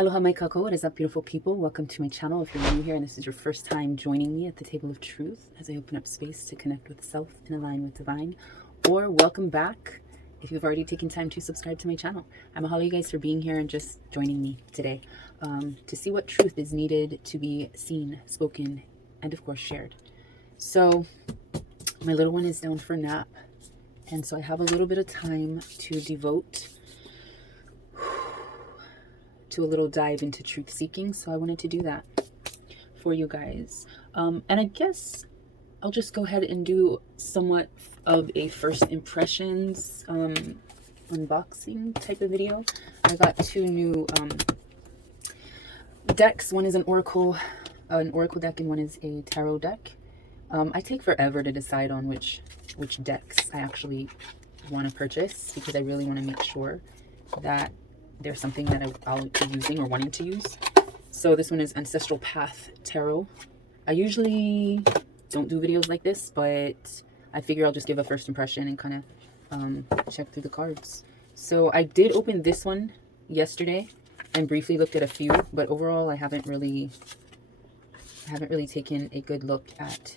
Aloha mai kako, what is up beautiful people? Welcome to my channel. If you're new here and this is your first time joining me at the table of truth as I open up space to connect with self and align with divine, or welcome back if you've already taken time to subscribe to my channel. I mahalo you guys for being here and just joining me today to see what truth is needed to be seen, spoken, and of course shared. So my little one is down for a nap, and so I have a little bit of time to devote to a little dive into truth seeking. So I wanted to do that for you guys. And I guess I'll just go ahead and do somewhat of a first impressions unboxing type of video. I got two new decks. One is an oracle deck and one is a tarot deck. I take forever to decide on which decks I actually want to purchase because I really want to make sure that there's something that I'll be using or wanting to use. So this one is Ancestral Path Tarot. I usually don't do videos like this, but I figure I'll just give a first impression and kind of check through the cards. So I did open this one yesterday and briefly looked at a few, but overall I haven't really taken a good look at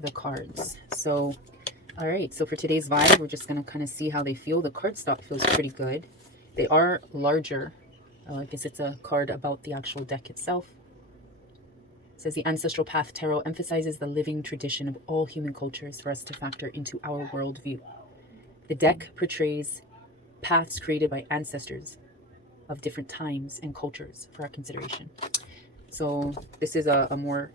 the cards. So all right, so for today's vibe, we're just gonna kind of see how they feel. The cardstock feels pretty good. They are larger. I guess it's a card about the actual deck itself. It says the Ancestral Path Tarot emphasizes the living tradition of all human cultures for us to factor into our worldview. The deck portrays paths created by ancestors of different times and cultures for our consideration. So this is a more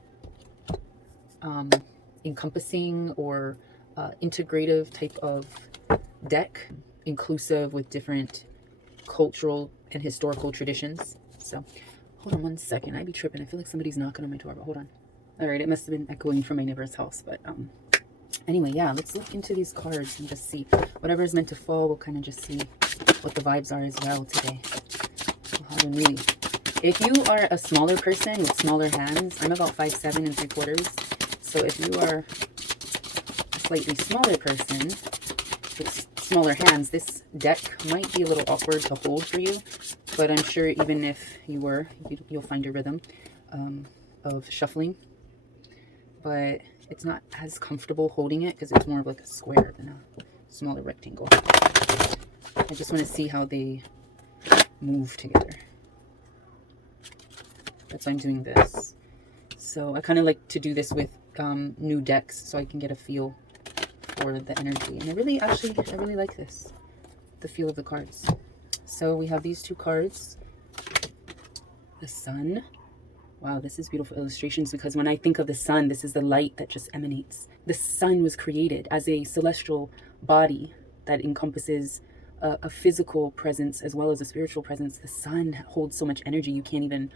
encompassing or integrative type of deck, inclusive with different cultural and historical traditions. So hold on one second, I be tripping. I feel like somebody's knocking on my door, but hold on. All right, it must have been echoing from my neighbor's house, but anyway, yeah, let's look into these cards and just see whatever is meant to fall. We'll kind of just see what the vibes are as well today. Really, if you are a smaller person with smaller hands, I'm about 5'7"3/4, so if you are a slightly smaller person with smaller hands, this deck might be a little awkward to hold for you, but I'm sure even if you were, you'll find your rhythm of shuffling. But it's not as comfortable holding it because it's more of like a square than a smaller rectangle. I just want to see how they move together. That's why I'm doing this. So I kind of like to do this with new decks so I can get a feel for the energy, and I really like this, the feel of the cards. So we have these two cards. The sun. Wow, this is beautiful illustrations, because when I think of the sun, this is the light that just emanates. The sun was created as a celestial body that encompasses a physical presence as well as a spiritual presence. The sun holds so much energy you can't even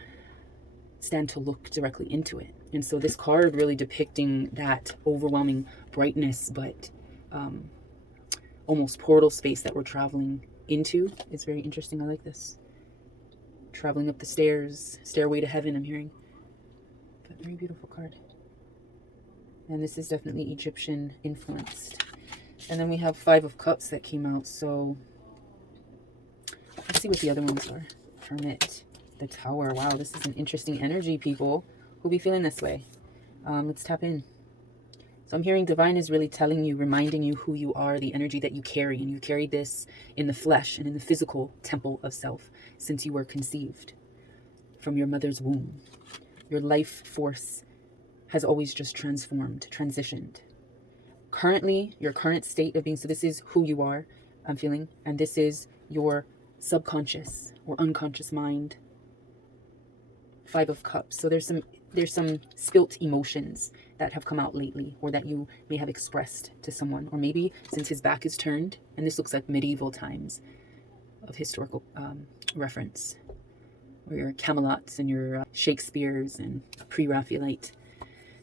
stand to look directly into it. And so this card really depicting that overwhelming brightness, but almost portal space that we're traveling into is very interesting. I like this. Traveling up the stairs, stairway to heaven, I'm hearing. But very beautiful card. And this is definitely Egyptian influenced. And then we have 5 of Cups that came out. So let's see what the other ones are. Hermit. The Tower. Wow, this is an interesting energy, people who'll be feeling this way. Let's tap in. So I'm hearing divine is really telling you, reminding you who you are, the energy that you carry, and you carry this in the flesh and in the physical temple of self since you were conceived from your mother's womb. Your life force has always just transformed, transitioned. Currently, your current state of being, so this is who you are, I'm feeling, and this is your subconscious or unconscious mind. 5 of Cups. So there's some spilt emotions that have come out lately, or that you may have expressed to someone, or maybe since his back is turned, and this looks like medieval times of historical reference, or your Camelots and your Shakespeare's and pre-Raphaelite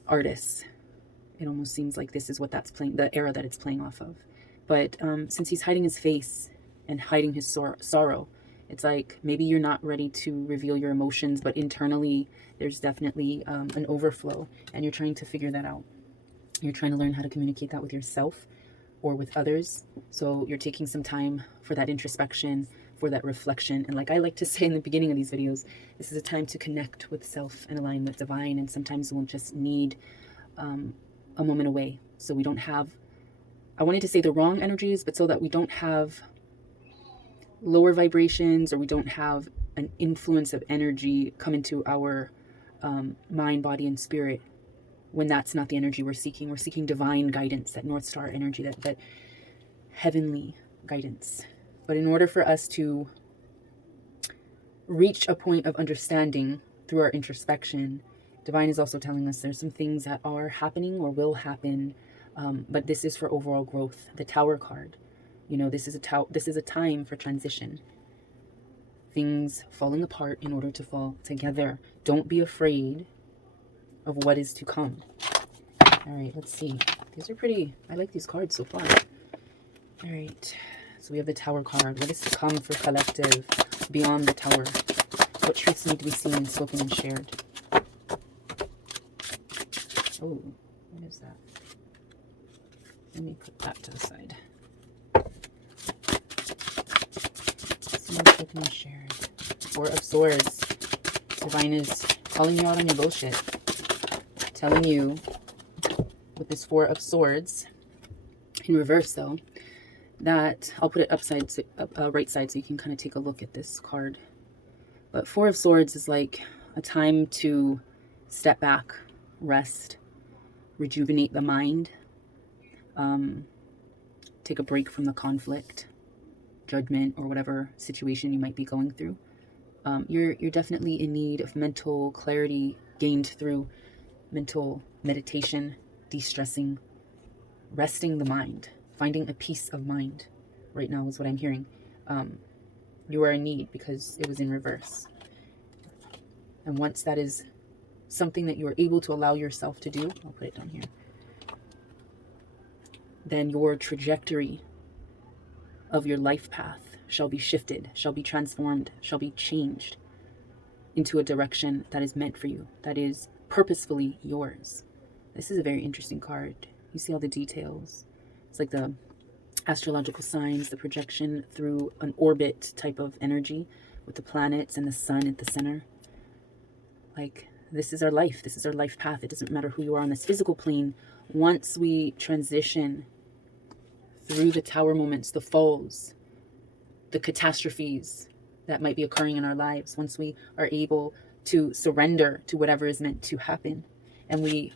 artists. It almost seems like this is what that's playing, the era that it's playing off of. But since he's hiding his face and hiding his sorrow, it's like maybe you're not ready to reveal your emotions, but internally there's definitely an overflow, and you're trying to figure that out. You're trying to learn how to communicate that with yourself or with others. So you're taking some time for that introspection, for that reflection. And like I like to say in the beginning of these videos, this is a time to connect with self and align with divine. And sometimes we'll just need a moment away, so we don't have, I wanted to say the wrong energies, but so that we don't have lower vibrations, or we don't have an influence of energy come into our mind, body, and spirit, when that's not the energy we're seeking. We're seeking divine guidance, that North Star energy, that heavenly guidance. But in order for us to reach a point of understanding through our introspection, divine is also telling us there's some things that are happening or will happen, but this is for overall growth. The Tower card, you know, this is a time for transition. Things falling apart in order to fall together. Don't be afraid of what is to come. All right, let's see. These are pretty, I like these cards so far. All right, so we have the Tower card. What is to come for collective beyond the Tower? What truths need to be seen, spoken, and shared? Oh, what is that? Let me put that to the side. Seen, spoken, and shared. Four of Swords. Divine is calling you out on your bullshit. Telling you, with this Four of Swords, in reverse though, that I'll put it upside, right side, so you can kind of take a look at this card. But Four of Swords is like a time to step back, rest, rejuvenate the mind, take a break from the conflict, judgment, or whatever situation you might be going through. You're definitely in need of mental clarity gained through mental meditation, de-stressing, resting the mind, finding a peace of mind right now is what I'm hearing. You are in need because it was in reverse. And once that is something that you are able to allow yourself to do, I'll put it down here, then your trajectory of your life path shall be shifted, shall be transformed, shall be changed into a direction that is meant for you, that is purposefully yours. This is a very interesting card. You see all the details. It's like the astrological signs, the projection through an orbit type of energy with the planets and the sun at the center. Like, this is our life. This is our life path. It doesn't matter who you are on this physical plane. Once we transition through the Tower moments, the falls, the catastrophes that might be occurring in our lives, once we are able to surrender to whatever is meant to happen, and we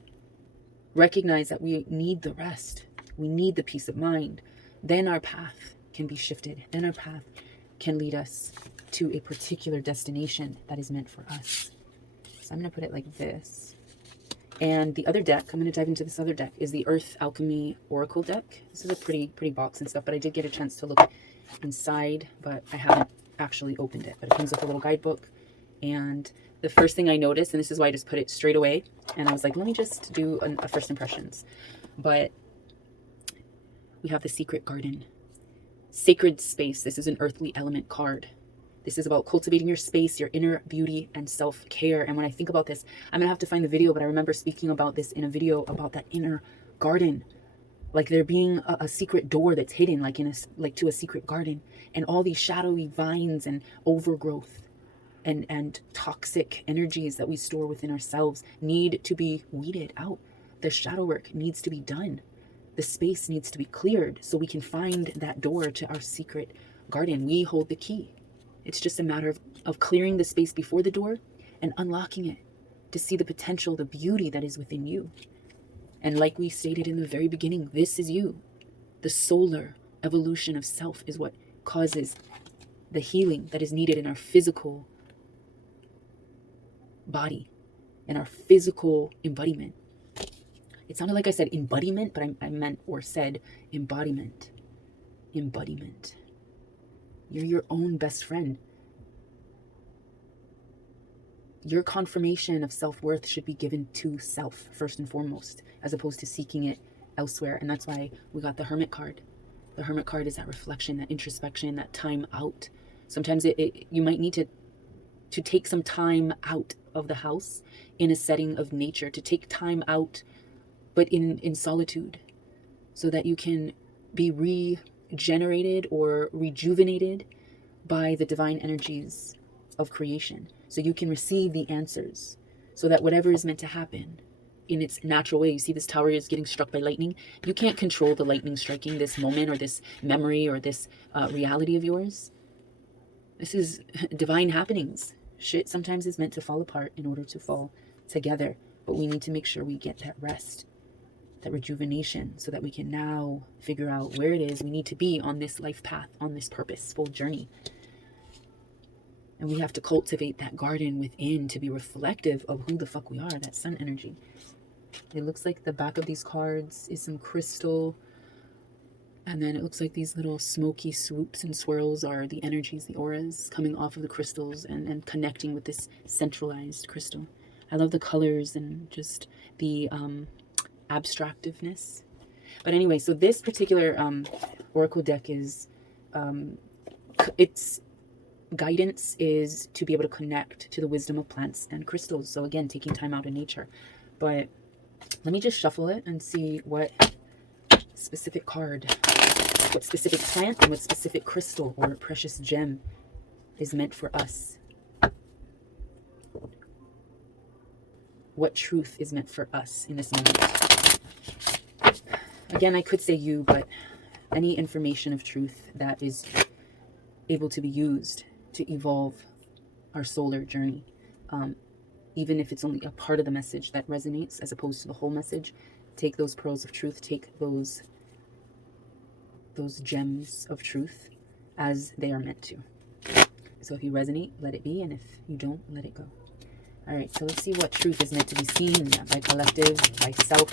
recognize that we need the rest, we need the peace of mind, then our path can be shifted. Then our path can lead us to a particular destination that is meant for us. So I'm going to put it like this. And the other deck, I'm going to dive into this other deck, is the Earth Alchemy Oracle deck. This is a pretty box and stuff, but I did get a chance to look inside, but I haven't actually opened it. But it comes with a little guidebook. And the first thing I noticed, and this is why I just put it straight away, and I was like, let me just do a first impressions. But we have the Secret Garden. Sacred space. This is an earthly element card. This is about cultivating your space, your inner beauty, and self-care. And when I think about this, I'm going to have to find the video, but I remember speaking about this in a video about that inner garden. Like there being a secret door that's hidden, like to a secret garden. And all these shadowy vines and overgrowth and toxic energies that we store within ourselves need to be weeded out. The shadow work needs to be done. The space needs to be cleared so we can find that door to our secret garden. We hold the key. It's just a matter of clearing the space before the door and unlocking it to see the potential, the beauty that is within you. And like we stated in the very beginning, this is you. The solar evolution of self is what causes the healing that is needed in our physical body, in our physical embodiment. It sounded like I said embodiment, but I meant or said embodiment. Embodiment. You're your own best friend. Your confirmation of self-worth should be given to self first and foremost, as opposed to seeking it elsewhere. And that's why we got the Hermit card. The Hermit card is that reflection, that introspection, that time out. Sometimes you might need to take some time out of the house in a setting of nature, to take time out, but in solitude, so that you can be regenerated or rejuvenated by the divine energies of creation. So you can receive the answers, so that whatever is meant to happen in its natural way. You see this tower is getting struck by lightning. You can't control the lightning striking this moment or this memory or this reality of yours. This is divine happenings. Shit sometimes is meant to fall apart in order to fall together. But we need to make sure we get that rest, that rejuvenation, so that we can now figure out where it is we need to be on this life path, on this purposeful journey. And we have to cultivate that garden within to be reflective of who the fuck we are, that sun energy. It looks like the back of these cards is some crystal. And then it looks like these little smoky swoops and swirls are the energies, the auras coming off of the crystals and connecting with this centralized crystal. I love the colors and just the abstractiveness. But anyway, so this particular oracle deck is, its guidance is to be able to connect to the wisdom of plants and crystals. So again, taking time out in nature. But let me just shuffle it and see what specific card, what specific plant and what specific crystal or precious gem is meant for us. What truth is meant for us in this moment. Again, I could say you, but any information of truth that is able to be used to evolve our solar journey, even if it's only a part of the message that resonates as opposed to the whole message, take those pearls of truth, take those gems of truth as they are meant to. So if you resonate, let it be, and if you don't, let it go. All right, so let's see what truth is meant to be seen by collective, by self,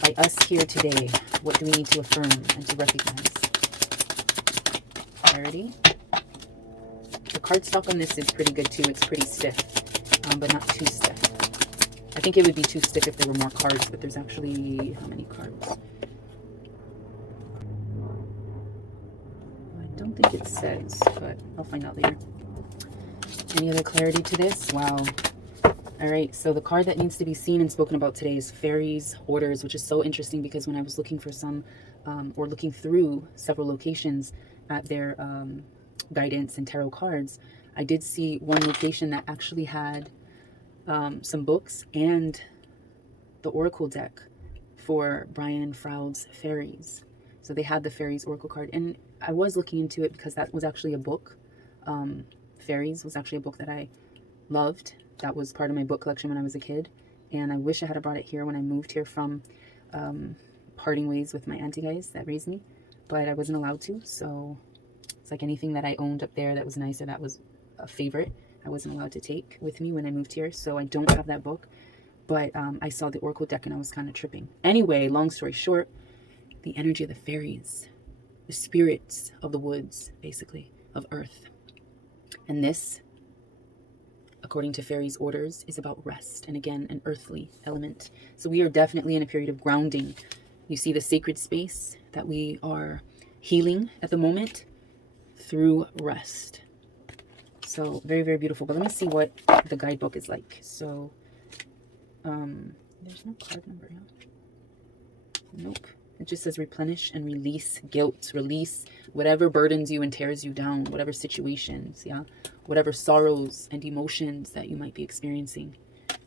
by us here today. What do we need to affirm and to recognize? Alrighty. The cardstock on this is pretty good too. It's pretty stiff, but not too stiff. I think it would be too stiff if there were more cards, but there's actually, how many cards? I don't think it says, but I'll find out later. Any other clarity to this? Wow. All right, so the card that needs to be seen and spoken about today is Fairies Orders, which is so interesting because when I was looking for some, or looking through several locations at their guidance and tarot cards, I did see one location that actually had some books and the Oracle deck for Brian Froud's Fairies. So they had the Fairies Oracle card, and I was looking into it because that was actually a book. Fairies was actually a book that I loved. That was part of my book collection when I was a kid, and I wish I had brought it here when I moved here from parting ways with my auntie guys that raised me, but I wasn't allowed to. So it's like anything that I owned up there that was nice or that was a favorite, I wasn't allowed to take with me when I moved here. So I don't have that book, but I saw the Oracle deck and I was kind of tripping. Anyway, long story short, the energy of the fairies, the spirits of the woods, basically, of earth. And this, according to Fairies Orders, is about rest. And again, an earthly element. So we are definitely in a period of grounding. You see the sacred space that we are healing at the moment through rest. So very, very beautiful. But let me see what the guidebook is like. So there's no card number here. Nope. It just says replenish and release guilt. Release whatever burdens you and tears you down. Whatever situations, yeah. Whatever sorrows and emotions that you might be experiencing.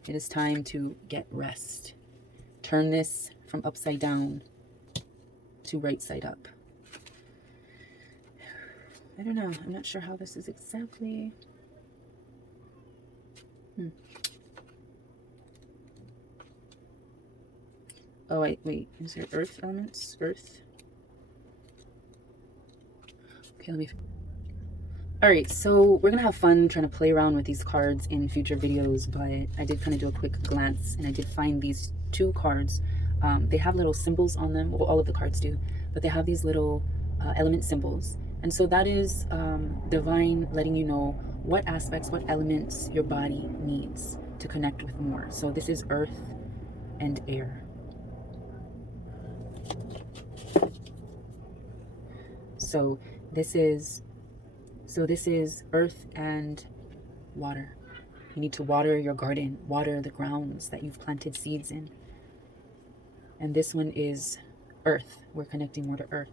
It is time to get rest. Turn this from upside down to right side up. I don't know. I'm not sure how this is exactly. Oh, wait. Is there earth elements? Earth. Okay, let me... Alright, so we're going to have fun trying to play around with these cards in future videos, but I did kind of do a quick glance, and I did find these two cards. They have little symbols on them. Well, all of the cards do, but they have these little element symbols. And so that is divine letting you know what aspects, what elements your body needs to connect with more. So this is earth and air. So this is earth and water. You need to water your garden, water the grounds that you've planted seeds in. And this one is earth. We're connecting more to earth.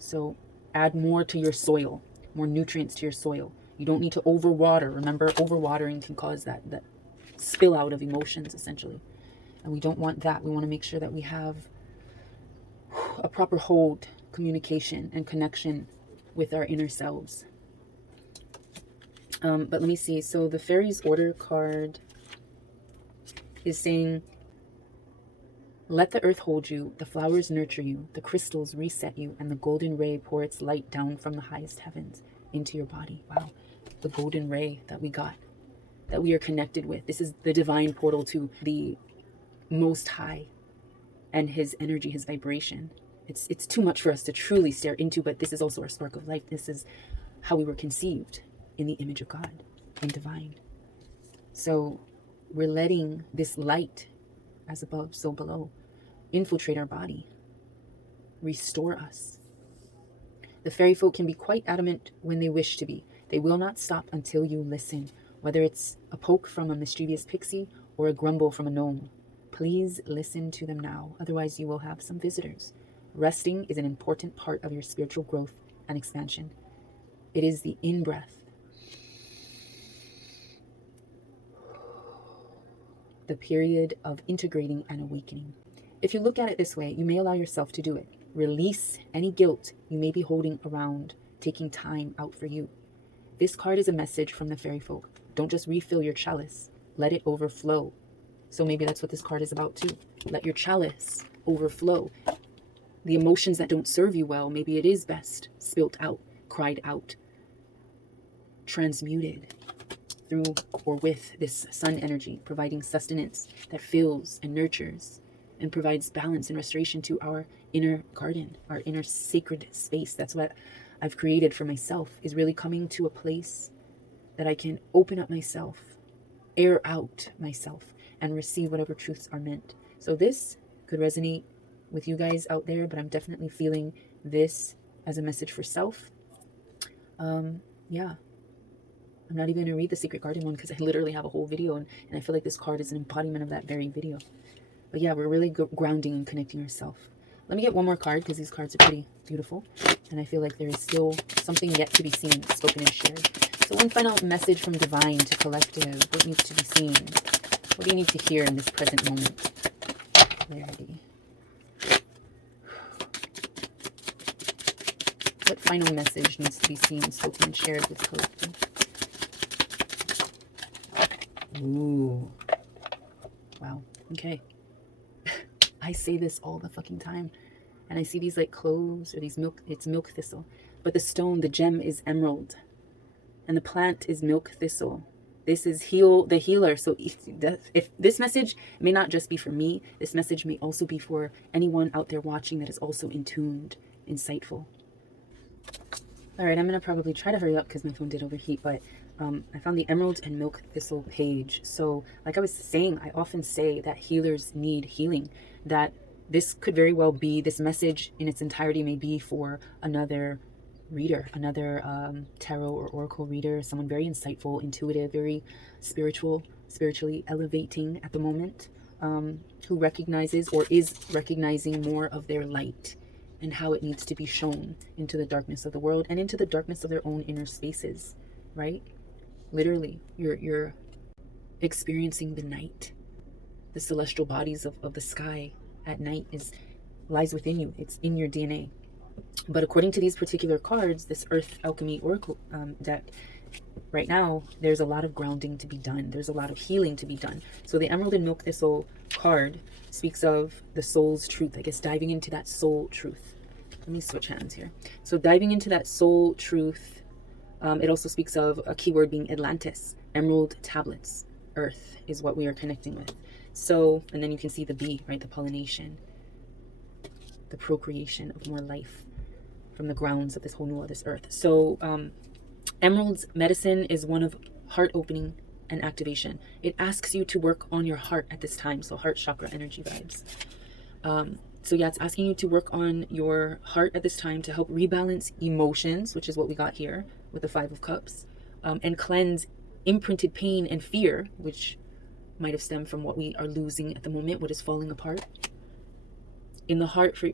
So add more to your soil. more nutrients to your soil. You don't need to overwater. Remember, overwatering can cause that spill out of emotions, essentially. And we don't want that. We want to make sure that we have a proper hold, communication, and connection with our inner selves. But let me see. So the Fairies Order card is saying, let the earth hold you, the flowers nurture you, the crystals reset you, and the golden ray pour its light down from the highest heavens into your body. Wow. The golden ray that we got, that we are connected with. This is the divine portal to the Most High and his energy, his vibration. It's too much for us to truly stare into, but this is also our spark of life. This is how we were conceived, in the image of God and divine. So we're letting this light, as above, so below, infiltrate our body, restore us. The fairy folk can be quite adamant when they wish to be. They will not stop until you listen, whether it's a poke from a mischievous pixie or a grumble from a gnome. Please listen to them now, otherwise you will have some visitors. Resting is an important part of your spiritual growth and expansion. It is the in-breath, the period of integrating and awakening. If you look at it this way, you may allow yourself to do it. Release any guilt you may be holding around taking time out for you. This card is a message from the fairy folk. Don't just refill your chalice. Let it overflow. So maybe that's what this card is about too. Let your chalice overflow. The emotions that don't serve you well, maybe it is best spilt out, cried out, transmuted through or with this sun energy, providing sustenance that fills and nurtures and provides balance and restoration to our inner garden, our inner sacred space. That's what I've created for myself, is really coming to a place that I can open up myself, air out myself, and receive whatever truths are meant. So this could resonate with you guys out there, but I'm definitely feeling this as a message for self. Yeah. I'm not even going to read the Secret Garden one because I literally have a whole video, and I feel like this card is an embodiment of that very video. But yeah, we're really grounding and connecting ourselves. Let me get one more card because these cards are pretty beautiful, and I feel like there is still something yet to be seen, spoken, and shared. So one final message from Divine to Collective. What needs to be seen? What do you need to hear in this present moment? Clarity. What final message needs to be seen, spoken, and shared with Collective? Ooh. Wow. Okay. I say this all the fucking time. And I see these like cloves or these it's milk thistle. But the stone, the gem is emerald. And the plant is milk thistle. This is the healer. So if this message may not just be for me, this message may also be for anyone out there watching that is also in tuned, insightful. All right, I'm going to probably try to hurry up because my phone did overheat, but I found the Emerald and Milk Thistle page. So like I was saying, I often say that healers need healing, that this could very well be, this message in its entirety may be for another reader, another tarot or oracle reader, someone very insightful, intuitive, very spiritually elevating at the moment, who recognizes or is recognizing more of their light and how it needs to be shown into the darkness of the world and into the darkness of their own inner spaces, right? Literally, you're experiencing the night. The celestial bodies of the sky at night lies within you. It's in your DNA. But according to these particular cards, this Earth Alchemy Oracle deck, right now, there's a lot of grounding to be done. There's a lot of healing to be done. So the Emerald and Milk Thistle card speaks of the soul's truth, I guess, diving into that soul truth. Let me switch hands here. So diving into that soul truth, it also speaks of a keyword being Atlantis, emerald tablets. Earth is what we are connecting with. So, and then you can see the bee, right? The pollination, the procreation of more life from the grounds of this whole new, this earth. So Emerald's medicine is one of heart opening and activation. It asks you to work on your heart at this time. So heart chakra energy vibes. So yeah, it's asking you to work on your heart at this time to help rebalance emotions, which is what we got here with the 5 of Cups, and cleanse imprinted pain and fear, which might have stemmed from what we are losing at the moment, what is falling apart. in the heart for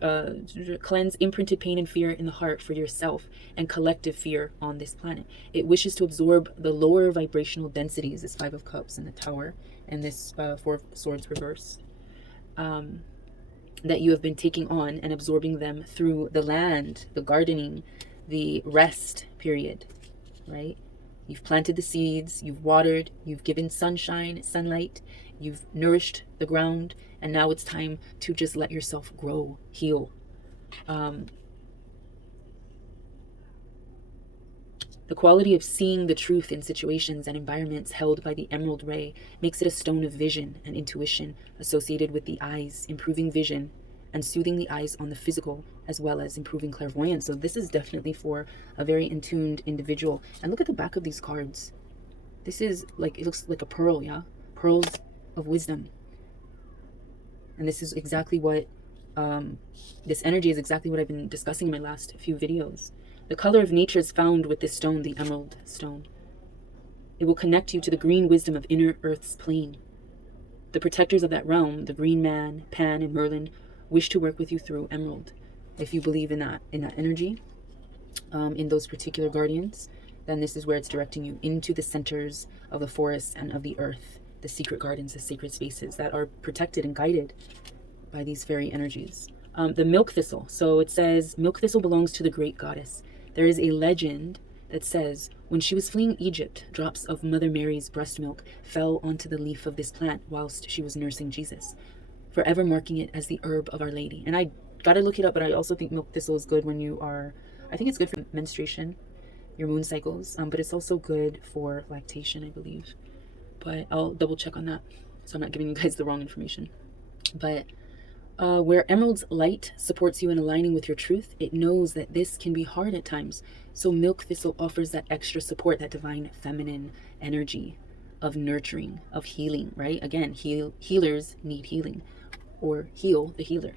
cleanse imprinted pain and fear in the heart for yourself and collective fear on this planet. It wishes to absorb the lower vibrational densities, this Five of Cups and the Tower, and this Four of Swords reverse, that you have been taking on and absorbing them through the land, the gardening, the rest period, right? You've planted the seeds, you've watered, you've given sunshine, sunlight, you've nourished the ground, and now it's time to just let yourself grow, heal. The quality of seeing the truth in situations and environments held by the emerald ray makes it a stone of vision and intuition associated with the eyes, improving vision and soothing the eyes on the physical, as well as improving clairvoyance. So this is definitely for a very in-tuned individual. And look at the back of these cards. This is like, it looks like a pearl, yeah? Pearls of wisdom. And this is exactly what, this energy is exactly what I've been discussing in my last few videos. The color of nature is found with this stone, the emerald stone. It will connect you to the green wisdom of inner earth's plane. The protectors of that realm, the Green Man, Pan, and Merlin, wish to work with you through emerald. If you believe in that energy, in those particular guardians, then this is where it's directing you into the centers of the forest and of the earth, the secret gardens, the sacred spaces that are protected and guided by these fairy energies. The milk thistle. So it says, milk thistle belongs to the great goddess. There is a legend that says, when she was fleeing Egypt, drops of Mother Mary's breast milk fell onto the leaf of this plant whilst she was nursing Jesus, forever marking it as the herb of Our Lady. And I gotta look it up, but I also think milk thistle is good when you are, I think it's good for menstruation, your moon cycles, but it's also good for lactation, I believe. But I'll double check on that, so I'm not giving you guys the wrong information. But where emerald's light supports you in aligning with your truth, it knows that this can be hard at times. So milk thistle offers that extra support, that divine feminine energy of nurturing, of healing, right? Again, healers need healing, or heal the healer.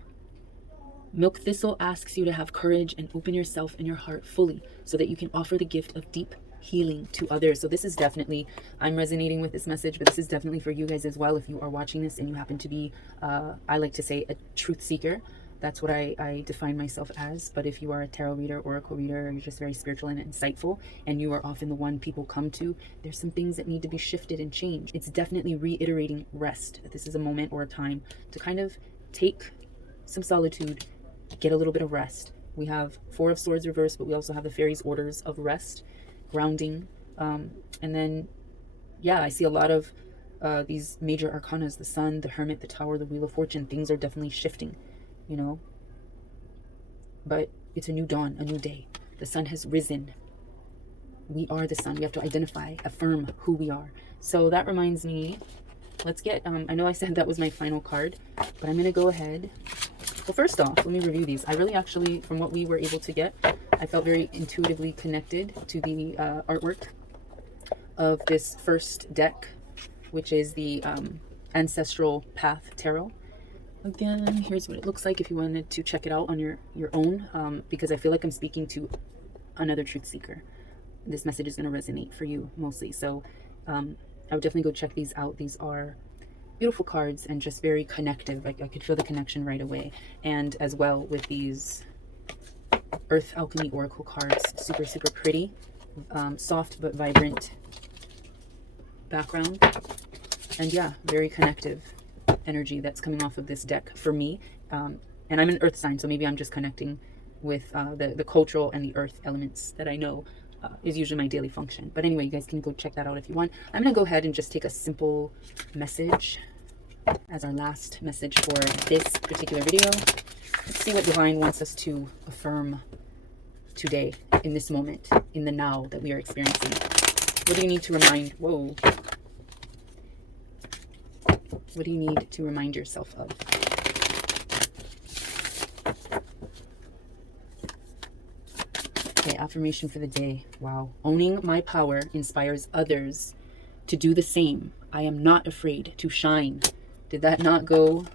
Milk thistle asks you to have courage and open yourself and your heart fully so that you can offer the gift of deep healing to others. So this is definitely, I'm resonating with this message, but this is definitely for you guys as well. If you are watching this and you happen to be, I like to say, a truth seeker, that's what I define myself as. But if you are a tarot reader, oracle reader, or you're just very spiritual and insightful, and you are often the one people come to, there's some things that need to be shifted and changed. It's definitely reiterating rest, that this is a moment or a time to kind of take some solitude, get a little bit of rest. We have Four of Swords reversed, but we also have the Fairies' orders of rest, grounding, and then, yeah, I see a lot of these major arcanas, the Sun, the Hermit, the Tower, the Wheel of Fortune. Things are definitely shifting, you know, but it's a new dawn, a new day. The sun has risen. We are the sun. We have to identify, affirm who we are. So that reminds me, let's get, I know I said that was my final card, but I'm going to go ahead. Well, first off, let me review these. I really actually, from what we were able to get, I felt very intuitively connected to the artwork of this first deck, which is the Ancestral Path Tarot. Again, here's what it looks like if you wanted to check it out on your own, because I feel like I'm speaking to another truth seeker. This message is going to resonate for you mostly. So I would definitely go check these out. These are beautiful cards and just very connective. I could feel the connection right away. And as well with these Earth Alchemy Oracle cards, super, super pretty, soft but vibrant background. And yeah, very connective energy that's coming off of this deck for me. And I'm an earth sign, so maybe I'm just connecting with the cultural and the earth elements that I know is usually my daily function. But anyway, you guys can go check that out if you want. I'm going to go ahead and just take a simple message as our last message for this particular video. Let's see what Divine wants us to affirm today, in this moment, in the now that we are experiencing. What do you need to remind, whoa. What do you need to remind yourself of? Okay, affirmation for the day. Wow. Owning my power inspires others to do the same. I am not afraid to shine. Did that not go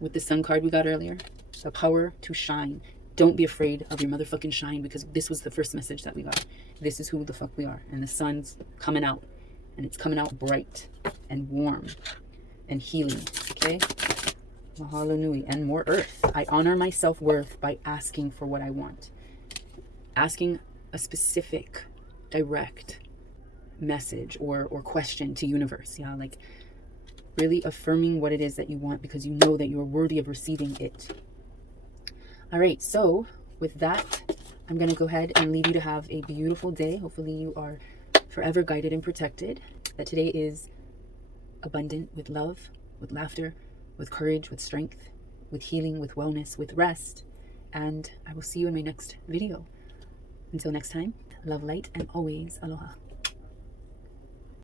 with the sun card we got earlier? The power to shine. Don't be afraid of your motherfucking shine, because this was the first message that we got. This is who the fuck we are. And the sun's coming out. And it's coming out bright and warm and healing. Okay? Mahalo nui. And more earth. I honor my self-worth by asking for what I want. Asking a specific, direct message or question to universe. Yeah, like really affirming what it is that you want because you know that you're worthy of receiving it. All right, so with that, I'm going to go ahead and leave you to have a beautiful day. Hopefully you are forever guided and protected. That today is abundant with love, with laughter, with courage, with strength, with healing, with wellness, with rest. And I will see you in my next video. Until next time, love, light, and always aloha.